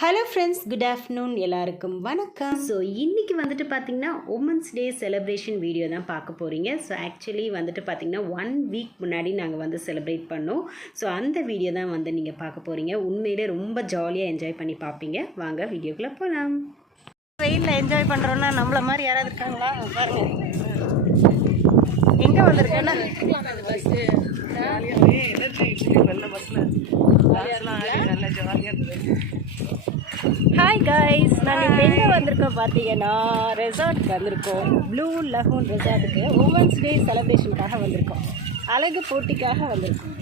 Hello friends, good afternoon. எல்லாருக்கும் வணக்கம். So இன்றைக்கி வந்துட்டு பார்த்திங்கன்னா உமன்ஸ் டே செலிப்ரேஷன் வீடியோ தான் பார்க்க போகிறீங்க. ஸோ ஆக்சுவலி வந்துட்டு பார்த்திங்கன்னா 1 வீக் முன்னாடி நாங்கள் வந்து செலிப்ரேட் பண்ணோம். ஸோ அந்த வீடியோ தான் வந்து நீங்கள் பார்க்க போகிறீங்க. உண்மையிலே ரொம்ப ஜாலியாக என்ஜாய் பண்ணி பார்ப்பீங்க. வாங்க வீடியோக்குள்ளே போகலாம். வெயிலில் என்ஜாய் பண்ணுறோன்னா நம்மள மாதிரி யாராவது இருக்காங்களா? பாருங்கள் எங்கே வந்திருக்கேன்னா ஹாய் கைஸ், நாங்கள் எங்கே வந்திருக்கோம் பார்த்தீங்கன்னா ரெசார்ட் வந்திருக்கோம். ப்ளூ லகூன் ரெசார்ட்டுக்கு உமன்ஸ் டே செலிப்ரேஷனுக்காக வந்திருக்கோம். அழகு போட்டிக்காக வந்திருக்கோம்.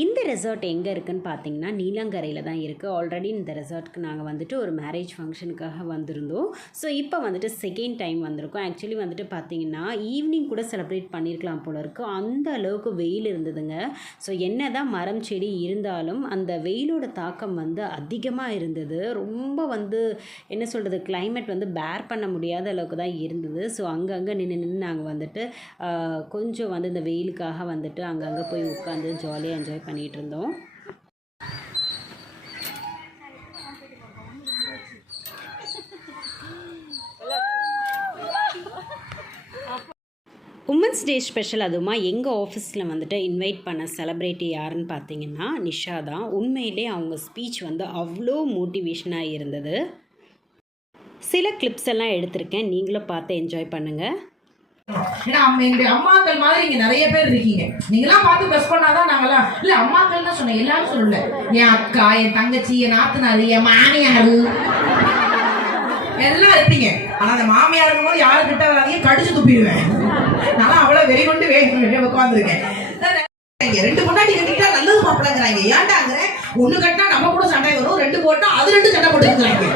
இந்த ரெசார்ட் எங்கே இருக்குதுன்னு பார்த்தீங்கன்னா நீலங்கரையில் தான் இருக்குது. ஆல்ரெடி இந்த ரெசார்ட்டுக்கு நாங்கள் வந்துட்டு ஒரு மேரேஜ் ஃபங்க்ஷனுக்காக வந்திருந்தோம். ஸோ இப்போ வந்துட்டு செகண்ட் டைம் வந்திருக்கோம். ஆக்சுவலி வந்துட்டு பார்த்திங்கன்னா ஈவினிங் கூட செலிப்ரேட் பண்ணியிருக்கலாம் போல இருக்குது. அந்த அளவுக்கு வெயில் இருந்ததுங்க. ஸோ என்ன தான் மரம் செடி இருந்தாலும் அந்த வெயிலோட தாக்கம் வந்து அதிகமாக இருந்தது. ரொம்ப வந்து என்ன சொல்கிறது, கிளைமேட் வந்து பேர் பண்ண முடியாத அளவுக்கு தான் இருந்தது. ஸோ அங்கங்கே நின்று நாங்கள் வந்துட்டு கொஞ்சம் வந்து இந்த வெயிலுக்காக வந்துட்டு அங்கங்கே போய் உட்காந்து ஜாலியாக என்ஜாய் பண்ணிட்டு இருந்தோம். உமன்ஸ் டே ஸ்பெஷல் அதுவுமா எங்கள் ஆஃபீஸில் வந்துட்டு இன்வைட் பண்ண செலிப்ரிட்டி யாருன்னு பார்த்தீங்கன்னா நிஷா தான். உண்மையிலே அவங்க ஸ்பீச் வந்து அவ்வளோ மோட்டிவேஷனாக இருந்தது. சில கிளிப்ஸ் எல்லாம் எடுத்திருக்கேன், நீங்களும் பார்த்து என்ஜாய் பண்ணுங்கள். ஏன்னா எங்க அம்மாக்கள் மாதிரி இங்க நிறைய பேர் இருக்கீங்க. நீங்களாம் பார்த்து பெஸ்ட் பண்ணாதான் நாங்களாம் இல்ல அம்மாக்கள் தான் சொன்னேன், எல்லாரும் சொல்லல. என் அக்கா, என் தங்கச்சி, என் நாத்தனாரு, என் மாமியாரு எல்லாம் இருப்பீங்க. ஆனா அந்த மாமியார் இருக்கும்போது யாரு கிட்ட வராதீங்க, கடிச்சு துப்பிடுவேன். நான் அவ்வளவு வெறி கொண்டு வேக உட்காந்துருக்கேன். 2 பொண்டாட்டி கட்டிட்டா நல்லது மாப்பிள்ளைங்கிறாங்க. ஏன்டாங்க, 1 கட்டினா நம்ம கூட சண்டை வரும், 2 போட்டா அது 2 சண்டை போட்டுக்கிறாங்க.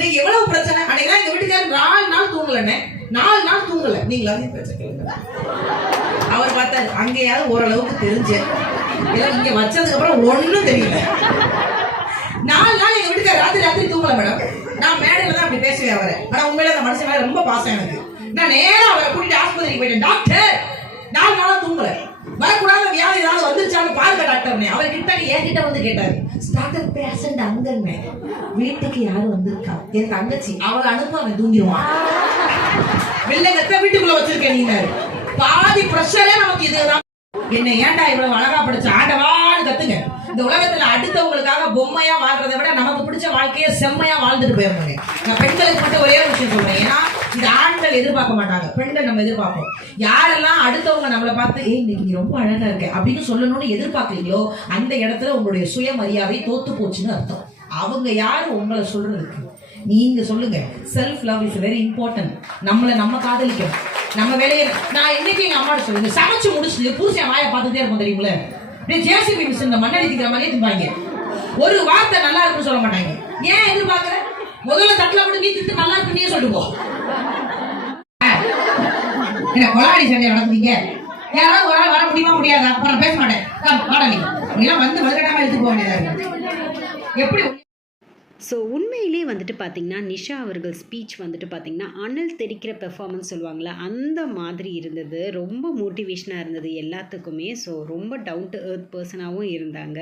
நீங்க எவ்வளவு பிரச்சனை. அன்னைக்கு எங்க வீட்டுக்காரர் 4 நாள் தூங்கலன்னு, 4 நாள் தூங்கல. நீங்களா பிரச்சனை அவர் பார்த்தாரு, அங்கேயாவது ஓரளவுக்கு தெரிஞ்சு இங்க வச்சதுக்கு அப்புறம் ஒண்ணும் தெரியல. 4 நாள் எங்க வீட்டுக்காரர் ராத்திரி தூங்கல மேடம். நான் மேடையில தான் அப்படி பேசுவேன் அவரை. ஆனா உண்மையில அந்த மனுஷன் மேல ரொம்ப பாசம் எனக்கு. நான் நேரா அவரை கூட்டிட்டு ஆஸ்பத்திரிக்கு போயிட்டேன். டாக்டர் 4 நாளா தூங்கல, வரக்கூடாத வியாதி ஏதாவது வந்துருச்சாலும் பாருங்க டாக்டர். அவர் கிட்ட என்கிட்ட வந்து கேட்டாரு, டாக்டர் பேஷண்ட் அங்கன்னு வீட்டுக்கு யாரு வந்திருக்கா? என் தங்கச்சி, அவளை அனுப்ப அவன் தூங்கிடுவான். வெள்ளங்கத்தை வீட்டுக்குள்ள வச்சிருக்கேன். நீங்க பாதி பிரஷரே நமக்கு இதுதான். என்ன ஏன்டா இவ்வளவு அழகா படிச்ச ஆண்டவான்னு கத்துங்க. இந்த உலகத்துல அடுத்தவங்களுக்காக பொம்மையா வாழ்றதை விட நமக்கு பிடிச்ச வாழ்க்கையை செம்மையா வாழ்ந்துட்டு போயிருந்தேன். நான் பெண்களுக்கு மட்டும் ஒரே விஷயம் சொல்றேன். ஏன்னா இது ஆண்கள் எதிர்பார்க்க மாட்டாங்க, பெண்கள் நம்ம எதிர்பார்ப்போம். யாரெல்லாம் அடுத்தவங்க நம்மளை பார்த்து இன்னைக்கு நீ ரொம்ப அழகா இருக்க அப்படின்னு சொல்லணும்னு எதிர்பார்க்கலையோ அந்த இடத்துல உங்களுடைய சுயமரியாதை தோத்து போச்சுன்னு அர்த்தம். அவங்க யாரு உங்களை சொல்றதுக்கு? நீங்க சொல்லுங்க. Self love is very important. நம்ம காதலிக்கணும், நம்ம வேலையை. நான் இன்னைக்கு எங்க அம்மாட்ட சொல்லுங்க, சமைச்சு முடிச்சுட்டு புருஷன் வாயை பார்த்துட்டே இருக்கும் தெரியுங்களே. ஜேசிபி மிஸ் இந்த மண்ணடி திக்கிற மாதிரியே திம்பாங்க. ஒரு வார்த்தை நல்லா இருக்குன்னு சொல்ல மாட்டாங்க. ஏன் எதிர்பார்க்கிற? முதல்ல தட்டில மட்டும் நீ திட்டு நல்லா இருக்குன்னே சொல்லுவோம். என்ன கொலாடி சண்டை நடக்குறீங்க? யாராவது ஒரு ஆள் வர முடியுமா முடியாதா? அப்புறம் பேச மாட்டேன். நீலாம் வந்து மதுரடாம எடுத்து போக வேண்டியதா இருக்கு. எப்படி? ஸோ உண்மையிலே வந்துட்டு பார்த்திங்கன்னா நிஷா அவர்கள் ஸ்பீச் வந்துட்டு பார்த்திங்கன்னா அனல் தெரிக்கிற பெர்ஃபார்மன்ஸ் சொல்லுவாங்களே அந்த மாதிரி இருந்தது. ரொம்ப மோட்டிவேஷனாக இருந்தது எல்லாத்துக்குமே. ஸோ ரொம்ப டவுன் டு எர்த் பர்சனாகவும் இருந்தாங்க.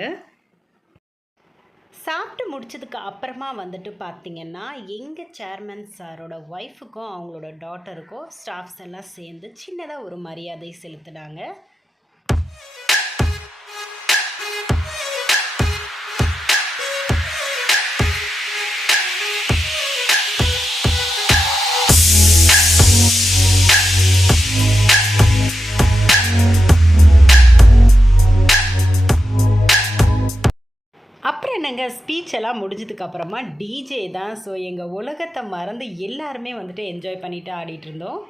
சாப்பிட்டு முடிச்சதுக்கு அப்புறமா வந்துட்டு பார்த்திங்கன்னா எங்கள் சேர்மன் சாரோட ஒய்ஃபுக்கும் அவங்களோட டாட்டருக்கும் ஸ்டாஃப்ஸ் எல்லாம் சேர்ந்து சின்னதாக ஒரு மரியாதை செலுத்தினாங்க. அப்புறம் என்னங்க, ஸ்பீச் எல்லாம் முடிஞ்சதுக்கு அப்புறமா டிஜே தான். ஸோ எங்கள் உலகத்தை மறந்து எல்லாருமே வந்துட்டு என்ஜாய் பண்ணிட்டு ஆடிட்டு இருந்தோம்.